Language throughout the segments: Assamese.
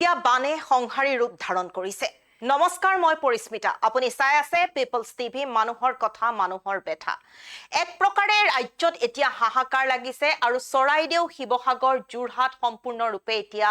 এতিয়া বানে সংহাৰী ৰূপ ধাৰণ কৰিছে। নমস্কাৰ, মই পৰিস্মিতা। আপুনি চাই আছে পিপলছ টিভি, মানুহৰ কথা, মানুহৰ বেথা। এক প্ৰকাৰে ৰাজ্যত এতিয়া হাহাকাৰ লাগিছে আৰু চৰাইদেউ, শিৱসাগৰ, যোৰহাট সম্পূৰ্ণৰূপে এতিয়া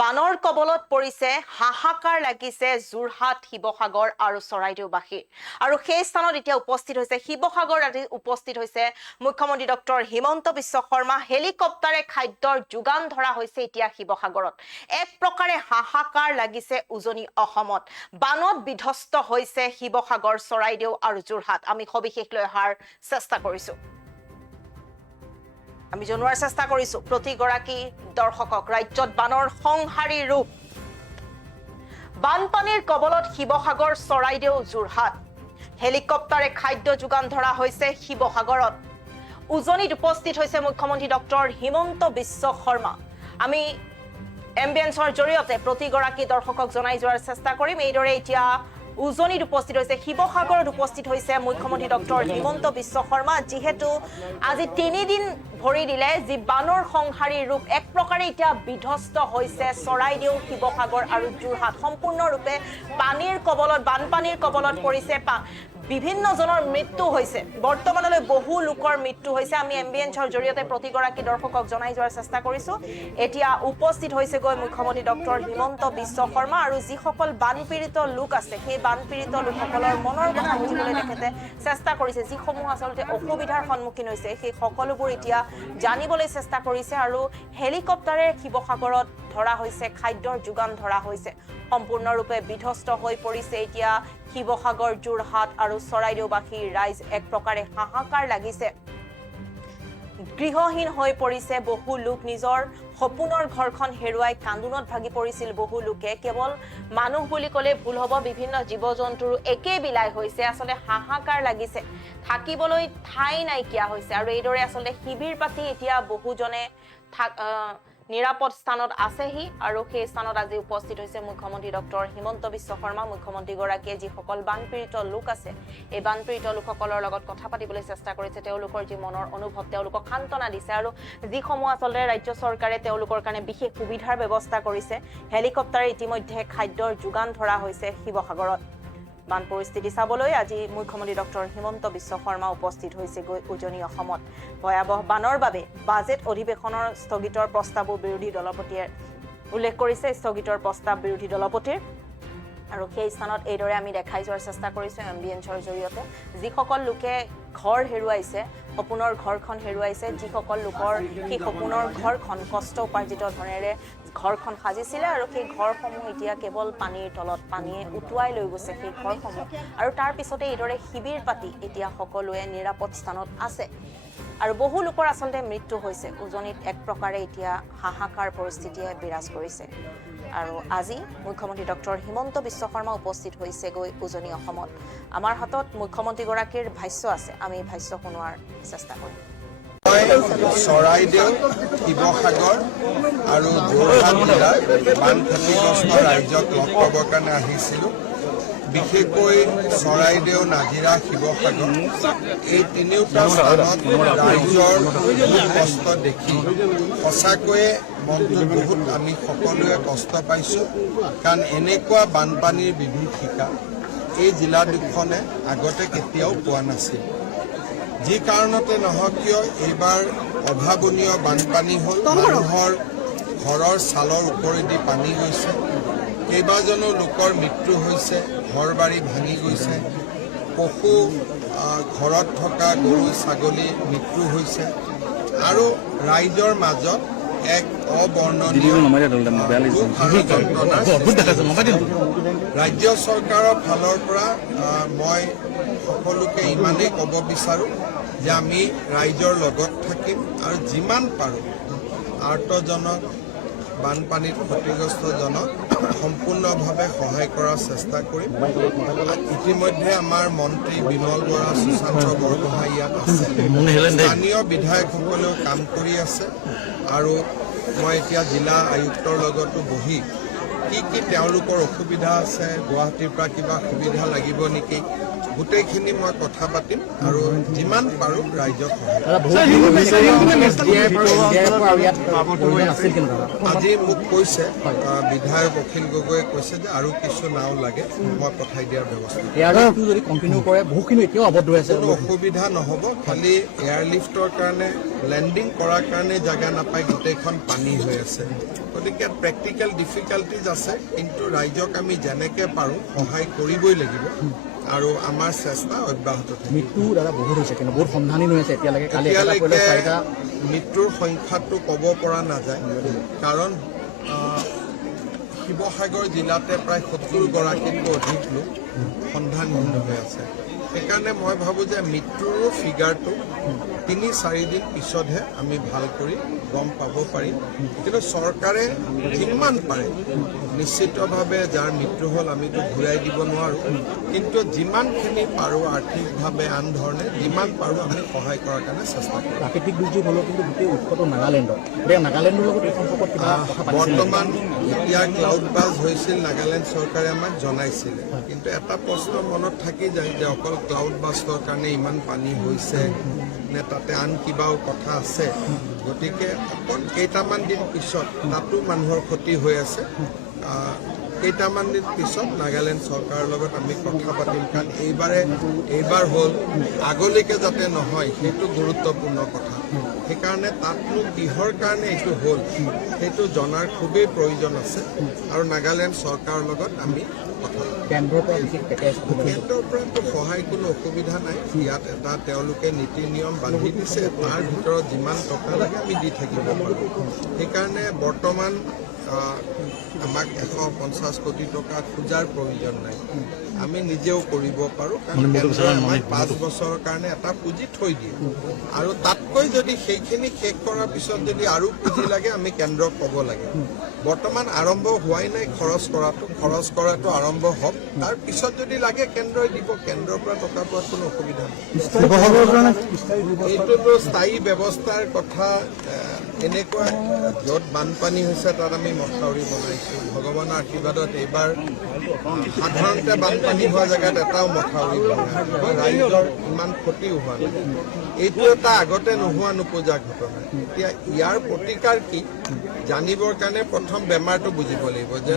বানৰ কবলত পৰিছে। হাহাকাৰ লাগিছে যোৰহাট, শিৱসাগৰ আৰু চৰাইদেউবাসীৰ। আৰু সেই স্থানত এতিয়া উপস্থিত হৈছে শিৱসাগৰ আদি উপস্থিত হৈছে মুখ্যমন্ত্ৰী ডক্টৰ হিমন্ত বিশ্ব শৰ্মা। হেলিকপ্টাৰে খাদ্যৰ যোগান ধৰা হৈছে এতিয়া শিৱসাগৰত। এক প্ৰকাৰে হাহাকাৰ লাগিছে উজনি অসমত। বানত বিধ্বস্ত হৈছে শিৱসাগৰ, চৰাইদেউ আৰু যোৰহাট। আমি সবিশেষ লৈ অহাৰ চেষ্টা কৰিছো। আমি জনোৱাৰ চেষ্টা কৰিছো প্ৰতিগৰাকী দৰ্শকক ৰাজ্যত বানৰ সংহাৰী ৰূপ। বানপানীৰ কবলত শিৱসাগৰ, চৰাইদেউ, যোৰহাট। হেলিকপ্টাৰে খাদ্য যোগান ধৰা হৈছে শিৱসাগৰত। উজনিত উপস্থিত হৈছে মুখ্যমন্ত্ৰী ডক্টৰ হিমন্ত বিশ্ব শৰ্মা। আমি এম্বিয়েন্সৰ জৰিয়তে প্ৰতিগৰাকী দৰ্শকক জনাই যোৱাৰ চেষ্টা কৰিম। এইদৰে এতিয়া উজনিত উপস্থিত হৈছে, শিৱসাগৰত উপস্থিত হৈছে মুখ্যমন্ত্ৰী ডক্টৰ হিমন্ত বিশ্ব শৰ্মা। যিহেতু আজি 3 দিন ভৰি দিলে যি বানৰ সংহাৰী ৰূপ, এক প্ৰকাৰে এতিয়া বিধ্বস্ত হৈছে চৰাইদেউ, শিৱসাগৰ আৰু যোৰহাট। সম্পূৰ্ণৰূপে পানীৰ কবলত, বানপানীৰ কবলত পৰিছে। বিভিন্ন জনৰ মৃত্যু হৈছে। বৰ্তমানলৈ বহু লোকৰ মৃত্যু হৈছে। আমি এম্বিয়েন্সৰ জৰিয়তে প্ৰতিগৰাকী দৰ্শকক জনাই যোৱাৰ চেষ্টা কৰিছো। এতিয়া উপস্থিত হৈছেগৈ মুখ্যমন্ত্ৰী ডক্টৰ হিমন্ত বিশ্ব শৰ্মা আৰু যিসকল বানপীড়িত লোক আছে সেই বানপীড়িত লোকসকলৰ মনৰ কথা বুজিবলৈ তেখেতে চেষ্টা কৰিছে। যিসমূহ আচলতে অসুবিধাৰ সন্মুখীন হৈছে সেই সকলোবোৰ এতিয়া জানিবলৈ চেষ্টা কৰিছে। আৰু হেলিকপ্টাৰে শিৱসাগৰত ধৰা হৈছে, খাদ্যৰ যোগান ধৰা হৈছে। সম্পূৰ্ণৰূপে বিধ্বস্ত হৈ পৰিছে এতিয়া শিৱসাগৰ, যোৰহাট আৰু চৰাইদেউবাসীৰ ৰাইজ। এক প্ৰকাৰে হাহাকাৰ লাগিছে। গৃহহীন হৈ পৰিছে বহু লোক। নিজৰ সপোনৰ ঘৰখন হেৰুৱাই কান্দোনত ভাগি পৰিছিল বহু লোকে। কেৱল মানুহ বুলি ক'লে ভুল হ'ব, বিভিন্ন জীৱ জন্তুৰো একে বিলাই হৈছে। আচলতে হাহাকাৰ লাগিছে, থাকিবলৈ ঠাই নাইকিয়া হৈছে। আৰু এইদৰে আচলতে শিবিৰ পাতি এতিয়া বহুজনে নিৰাপদ স্থানত আছেহি। আৰু সেই স্থানত আজি উপস্থিত হৈছে মুখ্যমন্ত্ৰী ডক্টৰ হিমন্ত বিশ্ব শৰ্মা। মুখ্যমন্ত্ৰীগৰাকীয়ে যিসকল বানপীড়িত লোক আছে এই বানপীড়িত লোকসকলৰ লগত কথা পাতিবলৈ চেষ্টা কৰিছে। তেওঁলোকৰ যি মনৰ অনুভৱ, তেওঁলোকক সান্তনা দিছে। আৰু যিসমূহ আচলতে ৰাজ্য চৰকাৰে তেওঁলোকৰ কাৰণে বিশেষ সুবিধাৰ ব্যৱস্থা কৰিছে। হেলিকপ্টাৰে ইতিমধ্যে খাদ্যৰ যোগান ধৰা হৈছে শিৱসাগৰত। বান পৰিস্থিতি চাবলৈ আজি মুখ্যমন্ত্ৰী ডক্টৰ হিমন্ত বিশ্ব শৰ্মা উপস্থিত হৈছেগৈ উজনি অসমত। ভয়াৱহ বানৰ বাবে বাজেট অধিৱেশনৰ স্থগিতৰ প্ৰস্তাৱো বিৰোধী দলপতিয়ে উল্লেখ কৰিছে। স্থগিতৰ প্ৰস্তাৱ বিৰোধী দলপতিৰ। আৰু সেই স্থানত এইদৰে আমি দেখাই যোৱাৰ চেষ্টা কৰিছোঁ এম্বিয়েন্সৰ জৰিয়তে। যিসকল লোকে ঘৰ হেৰুৱাইছে, সপোনৰ ঘৰখন হেৰুৱাইছে, যিসকল লোকৰ সেই সপোনৰ ঘৰখন কষ্ট উপাৰ্জিত ধনেৰে ঘৰখন সাজিছিলে আৰু সেই ঘৰসমূহ এতিয়া কেৱল পানীৰ তলত, পানীয়ে উটুৱাই লৈ গৈছে সেই ঘৰসমূহ। আৰু তাৰ পিছতে এইদৰে শিবিৰ পাতি এতিয়া সকলোৱে নিৰাপদ স্থানত আছে। আৰু বহু লোকৰ আচলতে মৃত্যু হৈছে। উজনিত এক প্ৰকাৰে এতিয়া হাহাকাৰ পৰিস্থিতিয়ে বিৰাজ কৰিছে। আৰু আজি মুখ্যমন্ত্ৰী ডক্টৰ হিমন্ত বিশ্ব শৰ্মা উপস্থিত হৈছেগৈ উজনি অসমত। আমাৰ হাতত মুখ্যমন্ত্ৰীগৰাকীৰ ভাষ্য আছে, আমি ভাষ্য শুনোৱাৰ চেষ্টা কৰিম। চৰাইদেউ, শিৱসাগৰ আৰু যোৰহাট জিলাৰ বান ক্ষতিগ্ৰস্ত ৰাইজক লগ পাবৰ কাৰণে আহিছিলোঁ। বিশেষকৈ চৰাইদেউ, নাজিৰা, শিৱসাগৰ এই তিনিওটা স্থানত ৰাইজৰ কষ্ট দেখি সঁচাকৈয়ে মনটো বহুত আমি সকলোৱে কষ্ট পাইছোঁ। কাৰণ এনেকুৱা বানপানীৰ বিভীষিকা এই জিলা দুখনে আগতে কেতিয়াও পোৱা নাছিল। যি কাৰণতে নহওক কিয় এইবাৰ অভাৱনীয় বানপানী হ'ল। মানুহৰ ঘৰৰ ছালৰ ওপৰেদি পানী গৈছে, কেইবাজনো লোকৰ মৃত্যু হৈছে, ঘৰ বাৰী ভাঙি গৈছে, পশু ঘৰত থকা গৰু ছাগলীৰ মৃত্যু হৈছে। আৰু ৰাইজৰ মাজত এক অবৰ্ণনীয় ৰাজ্য চৰকাৰৰ ফালৰ পৰা মই সকলোকে ইমানেই ক'ব বিচাৰোঁ যে আমি ৰাইজৰ লগত থাকিম আৰু যিমান পাৰোঁ আৰ্তজনক, বানপানীত ক্ষতিগ্ৰস্তজনক সম্পূৰ্ণভাৱে সহায় কৰাৰ চেষ্টা কৰিম। ইতিমধ্যে আমাৰ মন্ত্ৰী বিমল বৰা, সুশান্ত বৰগোহাঁই ইয়াত আছে। স্থানীয় বিধায়কসকলেও কাম কৰি আছে। আৰু মই এতিয়া জিলা আয়ুক্তৰ লগতো বহি কি তেওঁলোকৰ অসুবিধা আছে, গুৱাহাটীৰ পৰা কিবা সুবিধা লাগিব নেকি, গোটেইখিনি মই কথা পাতিম আৰু যিমান পাৰোঁ ৰাইজক আজি মোক কৈছে বিধায়ক অখিল গগৈয়ে কৈছে যে আৰু কিছু নাও লাগে মই পঠাই দিয়াৰ ব্যৱস্থা কোনো অসুবিধা নহ'ব খালি এয়াৰলিফ্টৰ কাৰণে লেণ্ডিং কৰাৰ কাৰণে জেগা নাপায় গোটেইখন পানী হৈ আছে গতিকে প্ৰেক্টিকেল ডিফিকাল্টিজ আছে কিন্তু ৰাইজক আমি যেনেকৈ পাৰোঁ সহায় কৰিবই লাগিব আৰু আমাৰ চেষ্টা অব্যাহত মৃত্যু দাদা বহুত হৈছে কিন্তু বহুত সন্ধানী হৈ আছে এতিয়ালৈকে মৃত্যুৰ সংখ্যাটো ক'ব পৰা নাযায় কাৰণ শিৱসাগৰ জিলাতে প্ৰায় 70গৰাকীতকৈ অধিক লোক সন্ধানহীন হৈ আছে সেইকাৰণে মই ভাবোঁ যে মৃত্যুৰো ফিগাৰটো ৩-৪ দিন পিছতহে আমি ভাল কৰি গম পাব পাৰিম কিন্তু চৰকাৰে যিমান পাৰে নিশ্চিতভাৱে যাৰ মৃত্যু হ'ল আমিতো ঘূৰাই দিব নোৱাৰোঁ কিন্তু যিমানখিনি পাৰোঁ আৰ্থিকভাৱে আন ধৰণে যিমান পাৰোঁ আমি সহায় কৰাৰ কাৰণে চেষ্টা কৰোঁ প্ৰাকৃতিক দুৰ্যোগ হ'লেও কিন্তু গোটেই উৎসটো নাগালেণ্ডৰ নাগালেণ্ডৰ লগত এই সম্পৰ্কত বৰ্তমান এতিয়া ক্লাউড বাজ হৈছিল নাগালেণ্ড চৰকাৰে আমাক জনাইছিলে কিন্তু এটা প্ৰশ্ন মনত থাকি যায় যে অকল ক্লাউড বাষ্টৰ কাৰণে ইমান পানী হৈছে নে তাতে আন কিবাও কথা আছে গতিকে অকল কেইটামান দিন পিছত তাতো মানুহৰ ক্ষতি হৈ আছে কেইটামান দিন পিছত নাগালেণ্ড চৰকাৰৰ লগত আমি কথা পাতিম কাৰণ এইবাৰ হ'ল আগলৈকে যাতে নহয় সেইটো গুৰুত্বপূৰ্ণ কথা সেইকাৰণে তাতনো কিহৰ কাৰণে এইটো হ'ল সেইটো জনাৰ খুবেই প্ৰয়োজন আছে আৰু নাগালেণ্ড চৰকাৰৰ লগত আমি কথা কেন্দ্ৰৰ পৰাতো সহায় কোনো অসুবিধা নাই ইয়াত এটা তেওঁলোকে নীতি নিয়ম বান্ধি দিছে তাৰ ভিতৰত যিমান টকা লাগে আমি দি থাকিব পাৰোঁ সেইকাৰণে বৰ্তমান আমাক 150 কোটি টকা খোজাৰ প্ৰয়োজন নাই আমি নিজেও কৰিব পাৰোঁ কাৰণ কেন্দ্ৰই আমাক 5 বছৰৰ কাৰণে এটা পুঁজি থৈ দিয়ে আৰু তাতকৈ যদি সেইখিনি শেষ কৰাৰ পিছত যদি আৰু পুঁজি লাগে আমি কেন্দ্ৰক ক'ব লাগে বৰ্তমান আৰম্ভ হোৱাই নাই খৰচ কৰাটো আৰম্ভ হওক তাৰ পিছত যদি লাগে কেন্দ্ৰই দিব কেন্দ্ৰৰ পৰা টকা পোৱাত কোনো অসুবিধা নাই এইটোতো স্থায়ী ব্যৱস্থাৰ কথা এনেকুৱা য'ত বানপানী হৈছে তাত আমি মথাউৰি বনাইছোঁ ভগৱানৰ আশীৰ্বাদত এইবাৰ সাধাৰণতে বানপানী হোৱা জেগাত এটাও মথাউৰি বনাই ৰাইজৰ ইমান ক্ষতিও হোৱা নাই এইটো এটা আগতে নোহোৱা নোপোজা ঘটনা এতিয়া ইয়াৰ প্ৰতিকাৰ কি জানিবৰ কাৰণে প্ৰথম বেমাৰটো বুজিব লাগিব যে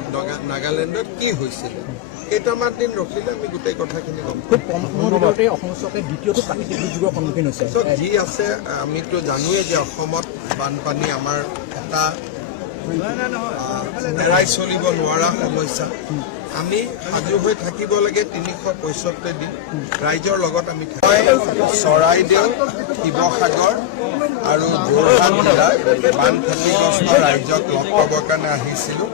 নাগালেণ্ডত কি হৈছিলে কেইটামান দিন ৰখিলে আমি গোটেই কথাখিনি গম খুব কম সময়ৰ ভিতৰতে অসম চৰকাৰে দ্বিতীয়টো প্ৰাকৃতিক দুৰ্যোগৰ সন্মুখীন হৈছে যি আছে আমিতো জানোৱেই যে অসমত বানপানী আমাৰ এটা এৰাই চলিব নোৱাৰা সমস্যা আমি সাজু হৈ থাকিব লাগে 365 দিন ৰাইজৰ লগত আমি চৰাইদেউ শিৱসাগৰ আৰু যোৰহাট জিলাৰ বান ক্ষতিগ্ৰস্ত ৰাইজক লগ পাবৰ কাৰণে আহিছিলোঁ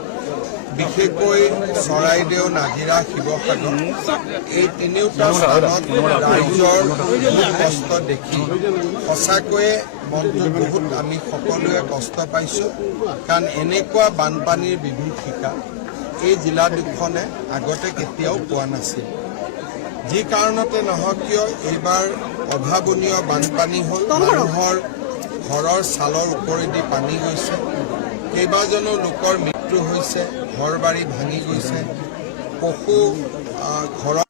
বিশেষকৈ চৰাইদেউ নাজিৰা শিৱসাগৰ এই তিনিওটা স্থানত ৰাইজৰ কষ্ট দেখি সঁচাকৈয়ে মনটো বহুত আমি সকলোৱে কষ্ট পাইছোঁ কাৰণ এনেকুৱা বানপানীৰ বিভীষিকা এই জিলা দুখনে আগতে কেতিয়াও পোৱা নাছিল যি কাৰণতে নহওক কিয় এইবাৰ অভাৱনীয় বানপানী হ'ল মানুহৰ ঘৰৰ ছালৰ ওপৰেদি পানী গৈছে কেইবাজনো লোকৰ মৃত্যু হৈছে ঘৰ বাৰী ভাঙি গৈছে পশু ঘৰত